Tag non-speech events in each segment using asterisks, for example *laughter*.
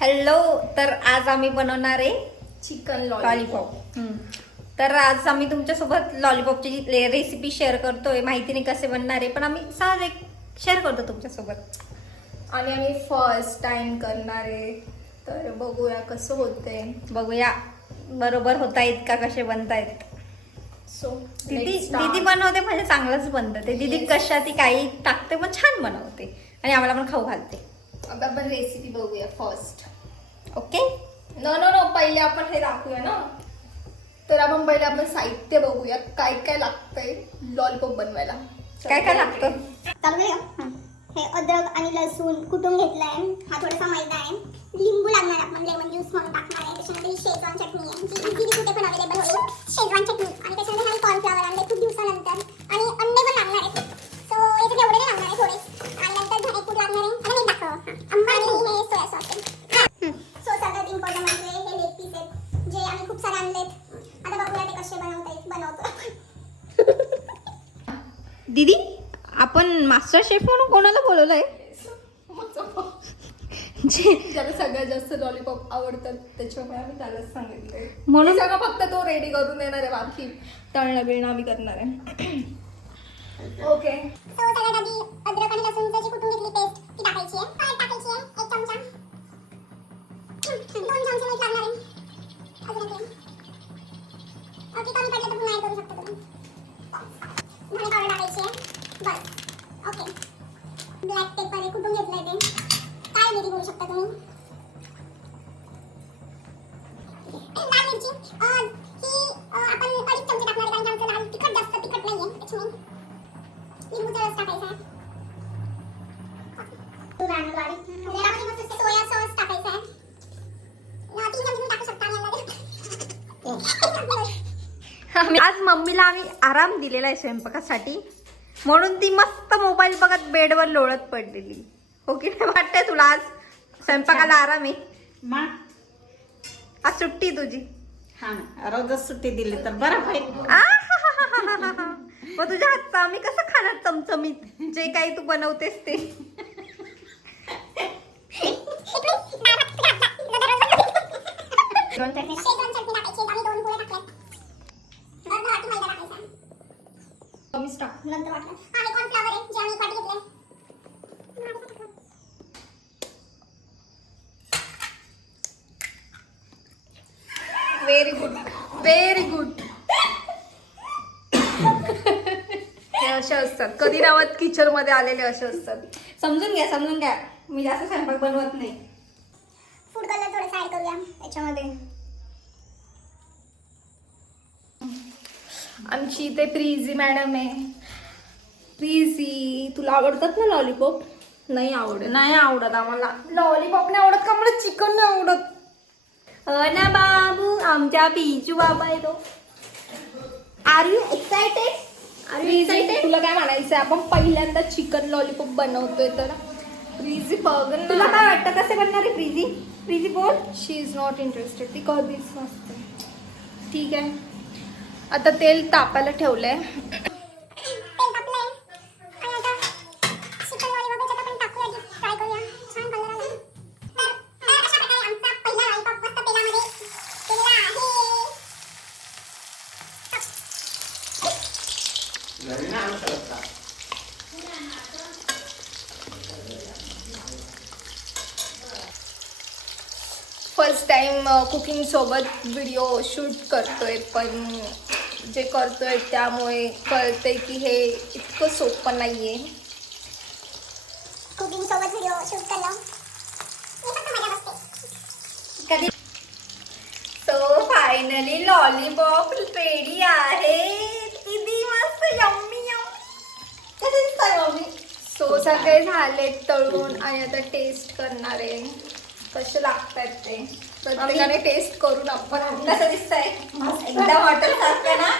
Hello तर आज आम्ही बनवणार आहे चिकन लॉलीपॉप तर आज आम्ही तुमच्यासोबत लॉलीपॉपची रेसिपी शेअर करतोय. माहिती नाही कसे बनणार आहे पण आम्ही सहज एक शेअर करतो तुमच्यासोबत. आणि आम्ही फर्स्ट टाइम करणार आहे. तर बघूया कसं होते बघूया. बरोबर होता का कसे बनतायत? सो दीदी दीदी बनवते म्हणजे चांगलंच बनतं. ते दीदी कशा ती काही टाकते पण छान बनवते. आणि आम्हाला पण खाऊ घालते. आपण रेसिपी बघूया फ़र्स्ट ओके न न न पहिले आपण हे दाखवूया ना. तर आपण पहिले आपण साहित्य बघूया. काय काय लागतंय लॉलीपॉप बनवायला. काय काय लागतं? चालू करूया? हं. हे अद्रक आणि लसूण कुटून घेतलाय? हा थोडासा मैदा आहे. लिंबू लागणार आपण. लेमन ज्यूस म्हणून टाकणार आहे. त्याच्यामध्ये शेजवान चटणी आहे. जी इझिली कुठे पण अवेलेबल होईल. शेजवान चटणी. आणि त्याच्यामध्ये काही आणलेत. आता बघूया ते कसे बनवता येईल बनवतो *laughs* दीदी आपण मास्टर शेफ म्हणून कोणाला बोलवलंय? जे ज्याला सगळ्यात जास्त लॉलीपॉप आवडतात त्याच्यामुळे आम्ही त्यालाच सांगितलंय. म्हणून- सगळं फक्त तो रेडी करून देणार आहे बाकी तळणं बिळणं आम्ही करणार आहे. ओके सो सगळ्यात आधी अद्रक आणि लसूणची जी कुटून घेतली पेस्ट ती टाकायची आहे हळद टाकायची आहे एक चमचा हं, दोन चमचे मीठ लागणार आहे अजून एक ओके कमी पडलं तर पुन्हा ऍड करू शकता तुम्ही धने पावडर टाकायची आहे बस ओके. ब्लॅक पेपर आहे कुटून घेतलंय ते? काय मिरी बोलू शकता तुम्ही? लाल मिरची. अं, ही अं, आपण अडीच चमचे टाकणार आहे कारण की आमचं लाल तिखट जास्त तिखट नाहीये त्याच्यामुळे. लिंबूचा रस टाकायचा आहे. त्याच्यामध्ये मस्त सोया सॉस टाकायचा आहे. अं, तीन चमचे तुम्ही टाकू शकता *laughs* आज मम्मीला आम्ही आराम दिलेला आहे स्वयंपाकासाठी. म्हणून ती मस्त मोबाईल बघत बेडवर लोळत पडलेली. हो की नाही वाटतंय तुला आज? स्वयंपाकाला आराम आहे? मा? आज सुट्टी आहे तुझी. हा रोजच सुट्टी दिली तर बरं होईल आहाहाहाहा. मग तुझ्या हातचं आम्ही कसं खाणार चमचमीत? जे काही तू बनवतेस ते. *laughs* चटणी टाकायची आम्ही दोन पोळे टाकल्यात अर्धा वाटी मैदा टाकायचा कमीच टाक. नंतर वाटलं. आणि कॉर्नफ्लॉवर आहे जे आम्ही घेतलंय. व्हेरी गुड व्हेरी गुड हे असे असतात. कधी नावात किचनमध्ये आलेले असे असतात. समजून घ्या समजून घ्या. मी जास्त स्वयंपाक बनवत नाही. फूड कलर थोडंसं ऍड करूया त्याच्यामध्ये. आमची इथे प्रीझी मॅडम आहे. प्रीझी तुला आवडतात ना लॉलीपॉप नाही आवडत. नाही आवडत आम्हाला. लॉलीपॉप नाही आवडत का? मला चिकन नाही आवडत. ना बाबू आमच्या पिजू बाबा आहे तो. Are you excited are you प्रीझी excited तुला काय म्हणायचंय? आपण पहिल्यांदा चिकन लॉलीपॉप बनवतोय तर. प्रीझी बघ तुला काय वाटतं कसे बनणार आहे प्रीझी? प्रीझी बोल. शी इज नॉट इंटरेस्टेड ती कधीच नसते. ठीक आहे. आता तेल तापायला ठेवलंय. आहे फर्स्ट टाइम कुकिंग सोबत व्हिडिओ शूट करतोय पण जे करतोय त्यामुळे कळतंय की हे इतकं सोपं नाहीये. कुकिंग सोबत व्हिडिओ शूट बसते कधी? सो फायनली लॉलीपॉप रेडी आहे. किती मस्त यम्मी यम्मी सो सगळे झाले तळून आणि आता टेस्ट करणार आहे. कसे लागतात ते? प्रत्येकाने टेस्ट करून आपण कसं दिसतंय. एकदम हॉटेल सारखं ना?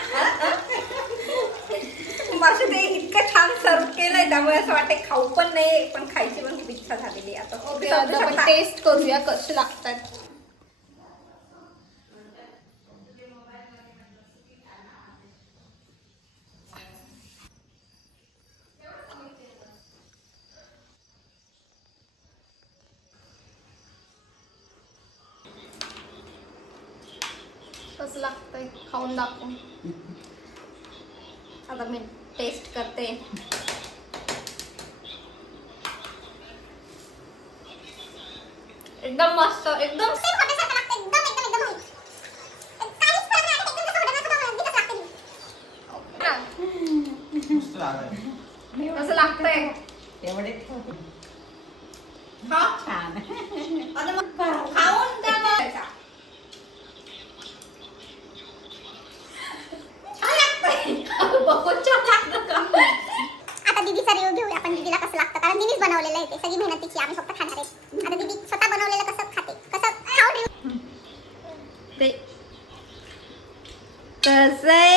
मासे ते इतकं छान सर्व केलंय त्यामुळे असं वाटते खाऊ पण नाही पण खायची पण खूप इच्छा झालेली आहे. आता टेस्ट करूया कसे लागतात. कसं लागतंय? खाऊन दाखवून. आता मी टेस्ट करते. एकदम मस्त एकदम. कसं लागतंय? एवढे हा? छान. आता मग खाऊन द्या मग. छान लागतंय. बहुत छान लागतं का? आता दीदीचा रिव्ह्यू घेऊया आपण दीदीला कसं लागतं? कारण दीदीच बनवलेलं आहे ते. सगळी मेहनत तिची. आम्ही फक्त खाणार आहे आता दीदी स्वतः बनवलेलं कसं खाते? कसं खाऊ ठेवू ते कसं